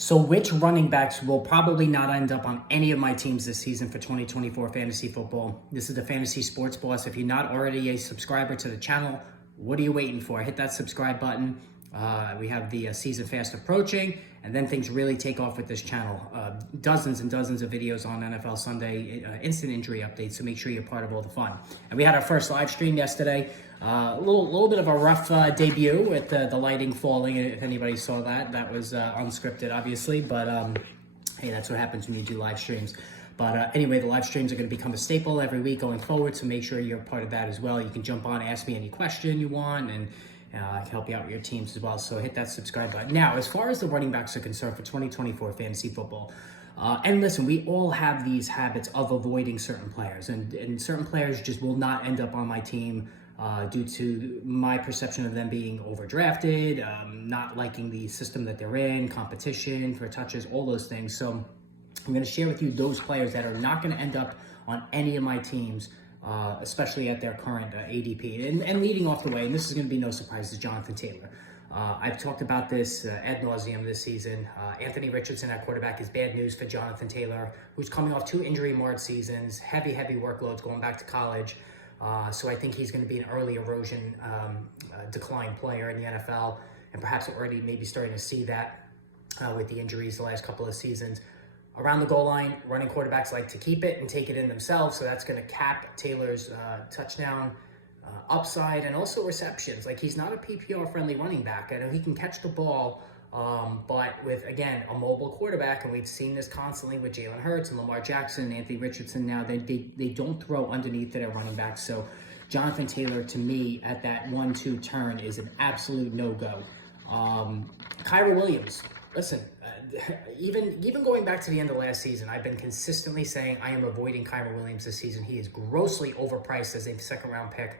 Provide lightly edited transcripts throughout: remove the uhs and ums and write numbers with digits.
So which running backs will probably not end up on any of my teams this season for 2024 fantasy football? This is the Fantasy Sports Boss. If you're not already a subscriber to the channel, what are you waiting for? Hit that subscribe button. We have the season fast approaching, and then things really take off with this channel. Dozens and dozens of videos on NFL Sunday, instant injury updates, so make sure you're part of all the fun. And we had our first live stream yesterday. A little bit of a rough debut with the lighting falling. If anybody saw that, that was unscripted, obviously. But hey, that's what happens when you do live streams. But anyway, the live streams are going to become a staple every week going forward, so make sure you're part of that as well. You can jump on, ask me any question you want, and I can help you out with your teams as well. So hit that subscribe button. Now, as far as the running backs are concerned for 2024 fantasy football, and listen, we all have these habits of avoiding certain players, and certain players just will not end up on my team due to my perception of them being overdrafted, not liking the system that they're in, competition for touches, all those things. So I'm going to share with you those players that are not going to end up on any of my teams, especially at their current ADP. And leading off the way, and this is going to be no surprise, is Jonathan Taylor. I've talked about this ad nauseum this season. Anthony Richardson at quarterback is bad news for Jonathan Taylor, who's coming off 2 injury-marred seasons, heavy workloads going back to college. So I think he's going to be an early erosion decline player in the NFL, and perhaps already maybe starting to see that with the injuries the last couple of seasons. Around the goal line, running quarterbacks like to keep it and take it in themselves, so that's going to cap Taylor's touchdown upside and also receptions. Like, he's not a PPR-friendly running back. I know he can catch the ball, but with, again, a mobile quarterback, and we've seen this constantly with Jalen Hurts and Lamar Jackson and Anthony Richardson now, they don't throw underneath their running backs. So Jonathan Taylor, to me, at that 1-2 turn is an absolute no-go. Kyra Williams, listen, even going back to the end of last season, I've been consistently saying I am avoiding Kyra Williams this season. He is grossly overpriced as a second-round pick.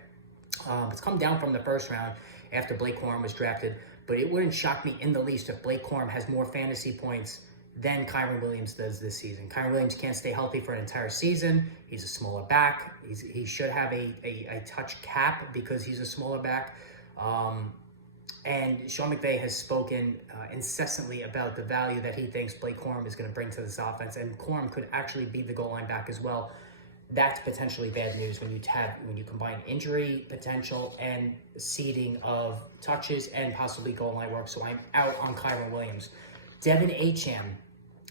It's come down from the first round after Blake Corum was drafted, but it wouldn't shock me in the least if Blake Corum has more fantasy points than Kyra Williams does this season. Kyra Williams can't stay healthy for an entire season. He's a smaller back. He should have a touch cap because he's a smaller back. And Sean McVay has spoken incessantly about the value that he thinks Blake Corum is going to bring to this offense, and Corum could actually be the goal line back as well. That's potentially bad news when you combine injury potential and seeding of touches and possibly goal line work. So I'm out on Kyra Williams. Devin Achane.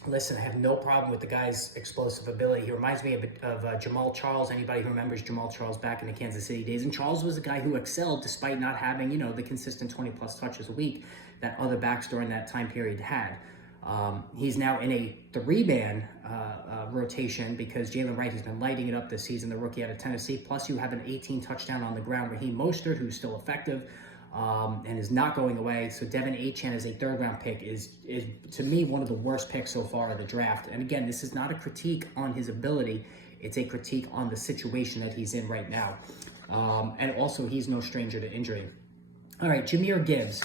Listen, I have no problem with the guy's explosive ability. He reminds me of Jamal Charles. Anybody who remembers Jamal Charles back in the Kansas City days. And Charles was a guy who excelled despite not having, the consistent 20-plus touches a week that other backs during that time period had. He's now in a 3-man rotation because Jalen Wright has been lighting it up this season, the rookie out of Tennessee. Plus, you have an 18 touchdown on the ground Raheem Mostert, who's still effective and is not going away. So Devin Achane as a 3rd-round pick is to me one of the worst picks so far of the draft. And again, this is not a critique on his ability; it's a critique on the situation that he's in right now. And also, he's no stranger to injury. All right, Jahmyr Gibbs.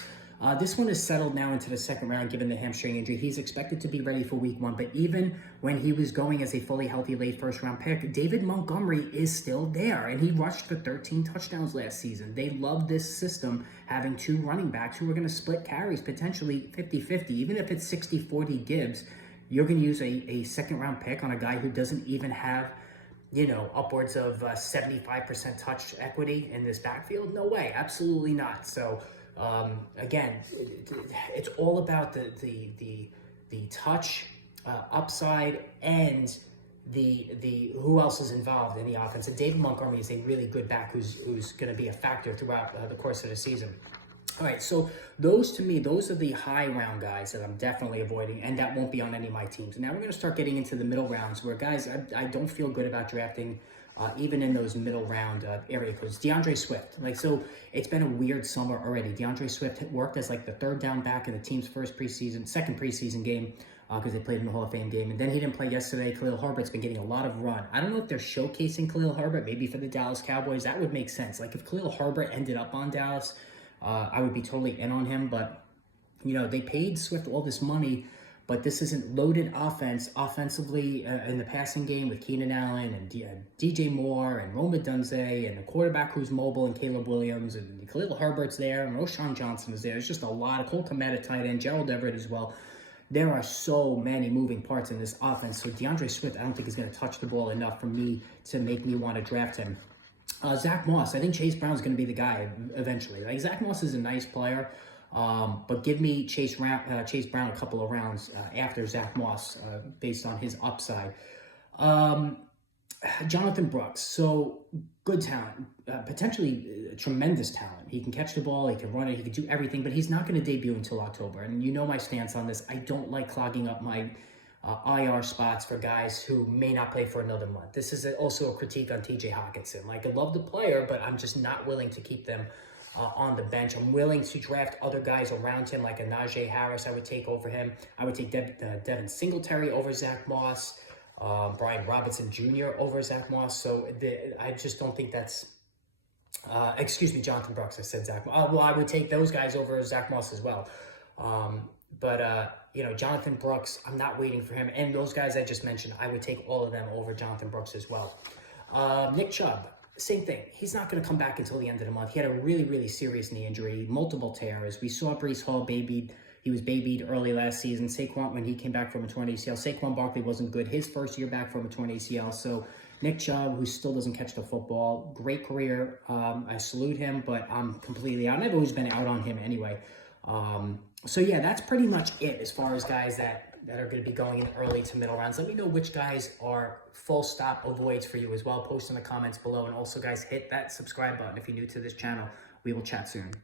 This one is settled now into the 2nd round given the hamstring injury. He's expected to be ready for week 1, but even when he was going as a fully healthy late 1st-round pick, David Montgomery is still there, and he rushed for 13 touchdowns last season. They love this system, having 2 running backs who are going to split carries, potentially 50-50. Even if it's 60-40 Gibbs, you're going to use a 2nd-round pick on a guy who doesn't even have upwards of 75% touch equity in this backfield? No way, absolutely not. So again, it's all about the touch upside and the who else is involved in the offense. And David Montgomery is a really good back who's going to be a factor throughout the course of the season. All right, so those are the high round guys that I'm definitely avoiding, and that won't be on any of my teams. And now we're going to start getting into the middle rounds where, guys, I don't feel good about drafting even in those middle round area codes. DeAndre Swift. So it's been a weird summer already. DeAndre Swift worked as the 3rd down back in the team's second preseason game because they played in the Hall of Fame game. And then he didn't play yesterday. Khalil Herbert's been getting a lot of run. I don't know if they're showcasing Khalil Herbert, maybe for the Dallas Cowboys. That would make sense. If Khalil Herbert ended up on Dallas, I would be totally in on him. But, they paid Swift all this money, but this isn't loaded offense offensively in the passing game with Keenan Allen and DJ Moore and Rome Odunze and the quarterback who's mobile and Caleb Williams and Khalil Herbert's there and Roschon Johnson is there. It's just a lot of Cole Kmet at tight end, Gerald Everett as well. there are so many moving parts in this offense. So DeAndre Swift, I don't think is going to touch the ball enough for me to make me want to draft him. Zach Moss, I think Chase Brown's going to be the guy eventually. Like, Zach Moss is a nice player, but give me Chase Brown a couple of rounds after Zach Moss based on his upside. Jonathan Brooks, so good talent, potentially tremendous talent. He can catch the ball, he can run it, he can do everything, but he's not going to debut until October. And you know my stance on this. I don't like clogging up my IR spots for guys who may not play for another month. This is also a critique on TJ Hawkinson. Like, I love the player, but I'm just not willing to keep them on the bench. I'm willing to draft other guys around him, like a Najee Harris I would take over him. I would take Devin Singletary over Zach Moss. Brian Robinson Jr. over Zach Moss. So I just don't think that's, excuse me, Jonathan Brooks. I said Zach Moss. Well, I would take those guys over Zach Moss as well. You know, Jonathan Brooks, I'm not waiting for him. And those guys I just mentioned, I would take all of them over Jonathan Brooks as well. Nick Chubb, same thing. He's not going to come back until the end of the month. He had a really, really serious knee injury, multiple tears. We saw Breece Hall he was babied early last season. Saquon, when he came back from a torn ACL, Saquon Barkley wasn't good his first year back from a torn ACL. So Nick Chubb, who still doesn't catch the football, great career. I salute him, but I'm completely out. And I've always been out on him anyway. So yeah, that's pretty much it as far as guys that are going to be going in early to middle rounds. Let me know which guys are full stop avoids for you as well. Post in the comments below. And also, guys, hit that subscribe button if you're new to this channel. We will chat soon.